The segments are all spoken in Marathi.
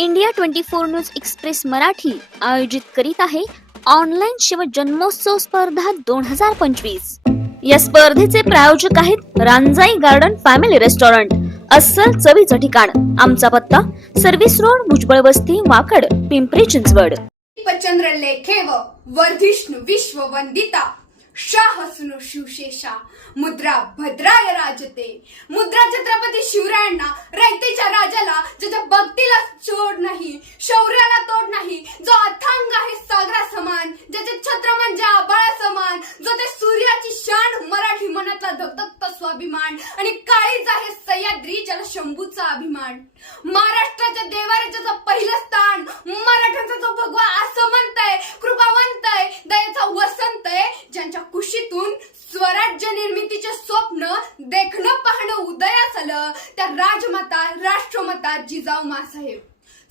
India twenty four news express Marathi आयोजित करीत आहे ऑनलाईन शिव जन्मोत्सव स्पर्धा दोन हजार पंचवीस. या स्पर्धेचे प्रायोजक आहेत रांजाई गार्डन फॅमिली रेस्टॉरंट अस्सल चवीचं ठिकाण आमचा पत्ता सर्व्हिस रोड भुजबळ वस्ती वाकड पिंपरी चिंचवड. पचंद्र लेखेव वर्धिष्णु विश्व वंदिता शाहसुनु शिवशेषा मुद्रा भद्राय राजते मुद्रा छत्रपती शिवरायांना रयतेच्या राजाला ज्याच्या भक्तीला चोड नाही शौर्याला तोड नाही जो अथांग आहे सागरा समान ज्याचे छत्र म्हणजे आबाळा समान जो ते सूर्याची शान मराठी मनातला धगधगता स्वाभिमान आणि काळीच आहे सह्याद्री ज्याला शंभूचा अभिमान. महाराष्ट्राच्या देवाऱ्याचं पहिलं स्थान मराठ्यांचा जो भगवा असमंत आहे कृपावंत आहे दयाचा वसंत आहे ज्यांच्या कुशीतून स्वराज्य निर्मितीचे स्वप्न देखणं पाहणं उदयास आलं त्या राजमाता राष्ट्रमाता जिजाऊ मासाहेब.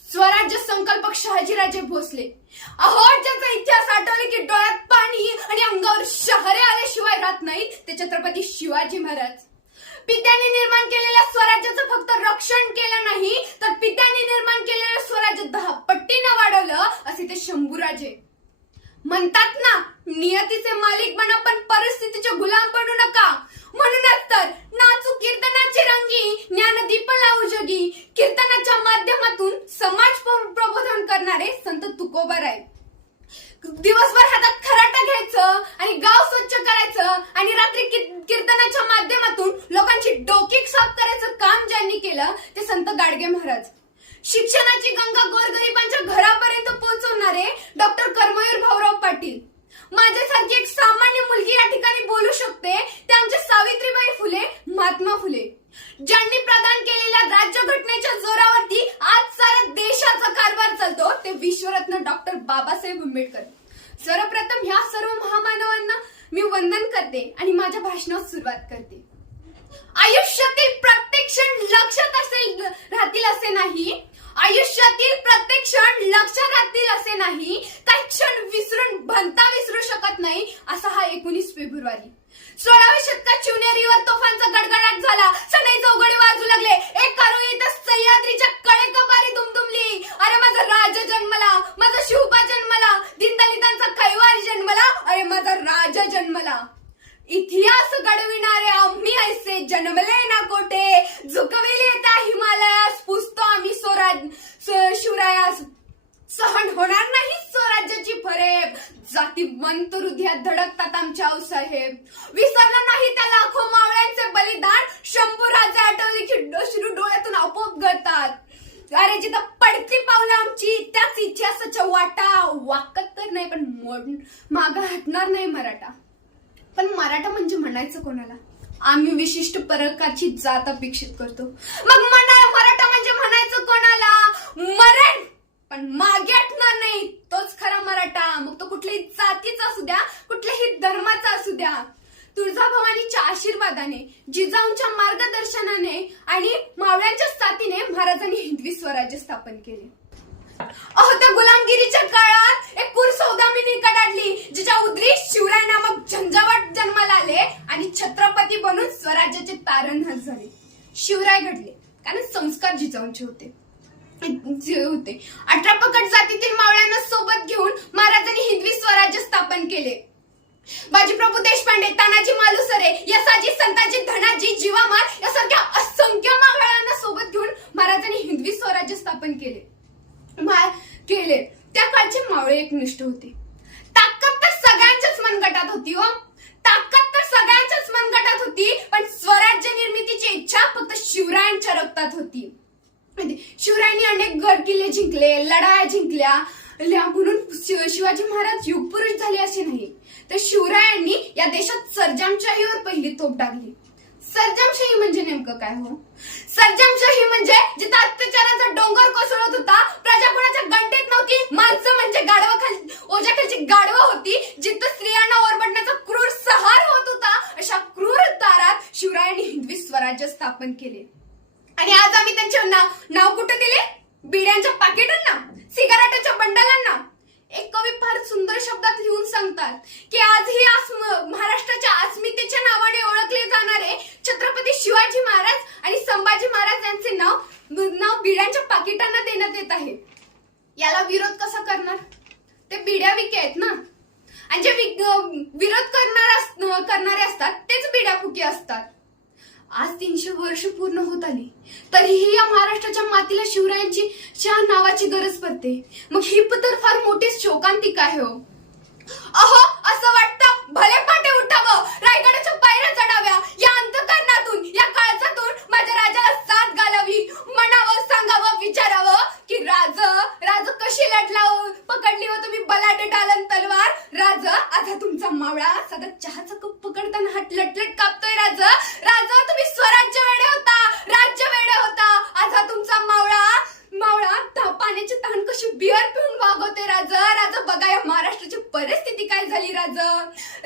स्वराज्य संकल्पक शहाजीराजे भोसले. अहो ज्याचा इतिहास आठवले की डोळ्यात पाणी आणि अंगावर शहरे आल्याशिवाय राहत नाहीत ते छत्रपती शिवाजी महाराज. पित्याने निर्माण केलेल्या स्वराज्याचं फक्त रक्षण केलं नाही तर पित्याने निर्माण केलेलं स्वराज्य दहा पट्टीनं वाढवलं असे ते शंभूराजे. म्हणतात ना नियतीचे मालिक बना पण परिस्थितीचे गुलाम बनू नका. गाव स्वच्छ करायचं आणि रात्री की- कीर्तनाच्या माध्यमातून लोकांची डोकी साफ करायचं काम ज्यांनी केलं ते संत गाडगे महाराज. शिक्षणाची गंगा गोरगरिबांच्या घरापर्यंत पोहोचवणारे डॉक्टर कर्मवीर भाऊराव पाटील. माझ्यासारखी एक सामान्य मुलगी या ठिकाणी बोलू शकते ते आमचे सावित्रीबाई फुले महात्मा फुले. ज्यांनी प्रदान केलेल्या राज्यघटनेच्या जोरावरती आज सारा देशाचा कारभार चालतो ते विश्वरत्न डॉक्टर बाबासाहेब आंबेडकर. सर्वप्रथम ह्या सर्व महामानवांना मी वंदन करते आणि माझ्या भाषणात सुरुवात करते. आयुष्यातील प्रत्येक क्षण लक्षात असेल राहतील असे नाही. आयुष्यातील प्रत्येक क्षण लक्षात राहतील असे नाही. काही क्षण विसरून भंता विसरू शकत नाही असा हा एकोणीस फेब्रुवारी. ना कोठे झुकविले त्या हिमालयास पुसतो आम्ही स्वराज शिवरायास. सहन होणार नाही स्वराज्याची फरेब जातीवंत हृदयात धडकतात आमच्या आऊसाहेब विसरलं नाही त्या लाखो मावळ्यांचे बलिदान. शंभूराजे आठवले की अश्रू डोळ्यातून आपोआप गळतात. अरे जिथं पडती पावलं आमची त्याच इतिहासाच्या वाटा. वाकत तर नाही पण मोड माग हटणार नाही मराठा. पण मराठा म्हणजे म्हणायचं कोणाला? आम्ही विशिष्ट प्रकारची जात अपेक्षित करतो. मग म्हणा मराठा म्हणजे म्हणायचं कोणाला? मरण! पण मागे हटणार नाही. तोच खरा मराठा. मग तो कुठल्याही जातीचा असू द्या कुठल्याही धर्माचा असू द्या. तुळजाभवानीच्या आशीर्वादाने जिजाऊंच्या मार्गदर्शनाने आणि मावळ्यांच्या साथीने महाराजांनी हिंदवी स्वराज्य स्थापन केले. अहो त्या गुलामगिरीच्या काळात एक कुर सौदामिनी कडाडली जिच्या उदरी शिवराय नामक झंझावाट जन्माला आले आणि छत्रपती बनून स्वराज्याचे तारणहार झाले. शिवराय घडले. कारण संस्कार जिजाऊंचे होते. जे होते. अठरा पकड जातीतील मावळ्यांना सोबत घेऊन महाराजांनी हिंदवी स्वराज्य स्थापन केले. बाजीप्रभू देशपांडे तानाजी मालुसरे यसाजी संताजी धनाजी जीवामार यासारख्या असंख्य मावळ्यांना सोबत घेऊन महाराजांनी हिंदवी स्वराज्य स्थापन केले. केले. त्या काळचे मावळे एकनिष्ठ होते. ताकद तर सगळ्यांच्याच मनगटात होती हो. ताकद तर होती पण स्वराज्य निर्मितीची इच्छा फक्त शिवरायांच्या रक्तात होती. म्हणजे शिवरायांनी अनेक गड किल्ले जिंकले लढाया जिंकल्या. ल्या- म्हणून शिवाजी महाराज युगपुरुष झाले असे नाही. तर शिवरायांनी या देशात सरजामशाहीवर पहिली तोप टाकली सरजामशाही म्हणजे नेमकं काय हो? सरजामशाही स्थापन केले. आणि आज आम्ही त्यांचे नाव नाव कुठे दिले? बिड्यांच्या पाकिटांना सिगारेटाच्या बंडलांना. एक कवी फार सुंदर शब्दात लिहून सांगतात की आजही ही महाराष्ट्राच्या अस्मितेच्या नावाने ओळखले जाणारे छत्रपती शिवाजी महाराज आणि संभाजी महाराज यांचे नाव नाव बिड्यांच्या पाकिटांना देण्यात येत आहे. याला विरोध कसा करणार? ते बिड्या विके आहेत ना? आणि जे विरोध करणार करणारे असतात तेच बिड्या फुके असतात. आज तीनशे वर्ष पूर्ण होत आली. तरीही या महाराष्ट्राच्या मातीला शिवरायांची शहा नावाची गरज पडते. मग ही तर फार मोठी शोकांतिक आहे हो. अहो असं वाटतं भले पाटे उठावं रायगडाच्या पायऱ्या चढाव्या या अंतकरणातून या काळजातून माझ्या राजाला साथ घालावी. म्हणावं सांगावं विचारावं की राज राज कशी लढला हो? पकडली हो तुम्ही बलाटे डालन तलवार. राज आता तुमचा मावळा सदा चहाचा कप पकडताना हट लटलट कापतोय राज राज तुम्ही स्वराज्य वेडे होता राज्य वेडे होता आता तुमचा मावळा मावळा ता- पाण्याची तहान कशी बिअर पिऊन वागवते राज राज बघा या महाराष्ट्राची परिस्थिती काय झाली राज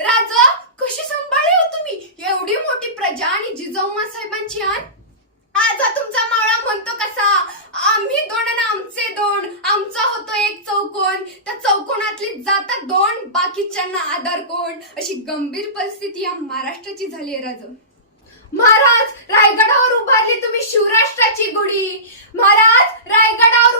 राज कशी सांभाळली हो तुम्ही एवढी मोठी प्रजा आणि जिजाऊमा साहेबांची आण आज हा तुमचा मावळा म्हणतो कसा आम्ही दोन आणि आमचे दोन आमचा होतो एक चौकोन त्या चौकोनातली जातात दोन बाकीच्यांना आधार कोण अशी गंभीर परिस्थिती या महाराष्ट्राची झाली आहे राज महाराज रायगडावर उभारली तुम्ही शिवराष्ट्राची गुढी. महाराज रायगडावर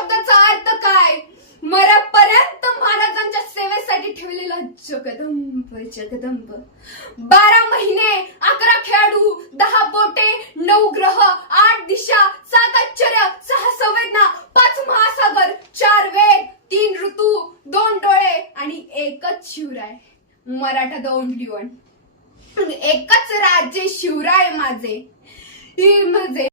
शब्दाचा अर्थ काय? मरापर्यंत महाराजांच्या सेवेसाठी ठेवलेला जगदंब जगदंब. बारा महिने अकरा खेळाडू दहा बोटे नऊ ग्रह आठ दिशा सात आश्चर्य सहा संवेदना पाच महासागर चार वेद तीन ऋतू दोन डोळे आणि एकच Shivray. Maratha the only one एकच राज्य शिवराय माझे. हे माझे.